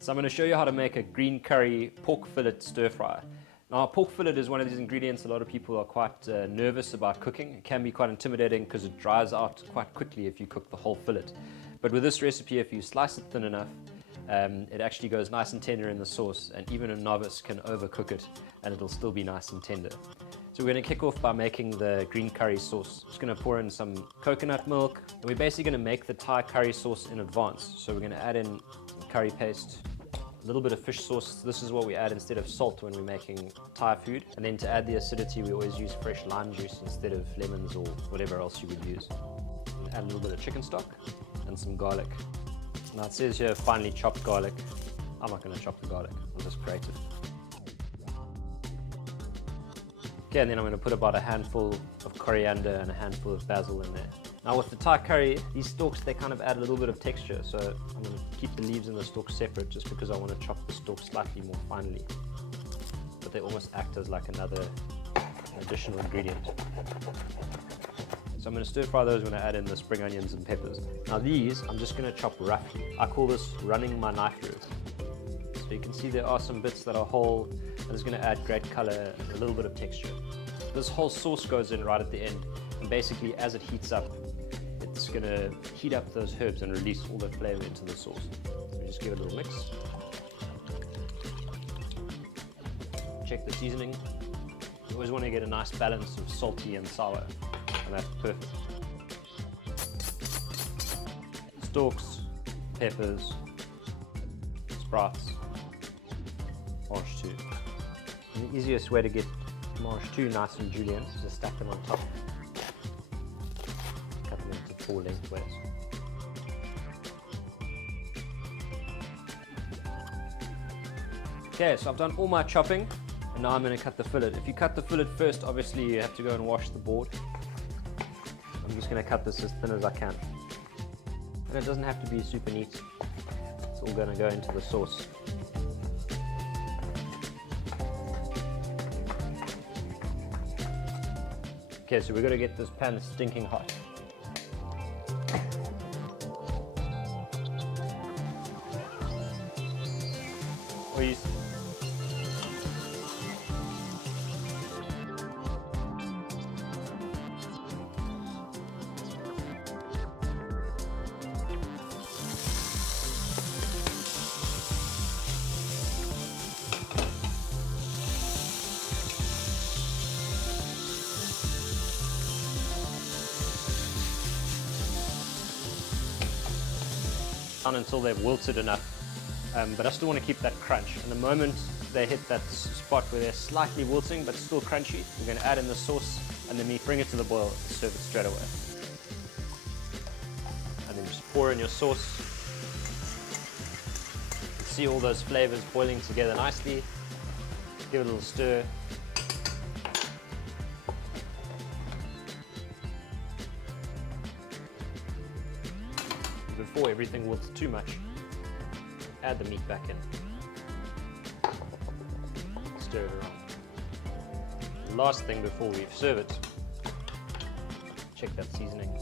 So I'm going to show you how to make a green curry pork fillet stir fry. Now, pork fillet is one of these ingredients a lot of people are quite nervous about cooking. It can be quite intimidating because it dries out quite quickly if you cook the whole fillet. But with this recipe, if you slice it thin enough, it actually goes nice and tender in the sauce, and even a novice can overcook it and it'll still be nice and tender. So we're going to kick off by making the green curry sauce. Just going to pour in some coconut milk, and we're basically going to make the Thai curry sauce in advance. So we're going to add in curry paste, a little bit of fish sauce. This is what we add instead of salt when we're making Thai food. And then to add the acidity, we always use fresh lime juice instead of lemons or whatever else you would use. And add a little bit of chicken stock and some garlic. Now it says here finely chopped garlic. I'm not going to chop the garlic, I'm just creative. Okay, and then I'm going to put about a handful of coriander and a handful of basil in there. Now with the Thai curry, these stalks, they kind of add a little bit of texture, so I'm going to keep the leaves and the stalks separate just because I want to chop the stalks slightly more finely. But they almost act as like another additional ingredient. So I'm going to stir fry those when I add in the spring onions and peppers. Now these, I'm just going to chop roughly. I call this running my knife through. So you can see there are some bits that are whole, and it's going to add great color and a little bit of texture. This whole sauce goes in right at the end, and basically as it heats up, it's going to heat up those herbs and release all the flavor into the sauce. So we just give it a little mix. Check the seasoning. You always want to get a nice balance of salty and sour, and that's perfect. Stalks, peppers, sprouts, mange tout. And the easiest way to get mange tout nice and julienne is to stack them on top. Cut them into 4 lengthways. Okay, so I've done all my chopping, and now I'm going to cut the fillet. If you cut the fillet first, obviously you have to go and wash the board. I'm just going to cut this as thin as I can. And it doesn't have to be super neat. It's all going to go into the sauce. Okay, so we're going to get this pan stinking hot. Until they've wilted enough, but I still want to keep that crunch. And the moment they hit that spot where they're slightly wilting but still crunchy, we're going to add in the sauce and then we bring it to the boil and serve it straight away. And then just pour in your sauce. See all those flavors boiling together nicely. Give it a little stir. Before everything wilts too much, add the meat back in. Stir it around. The last thing before we serve it, check that seasoning.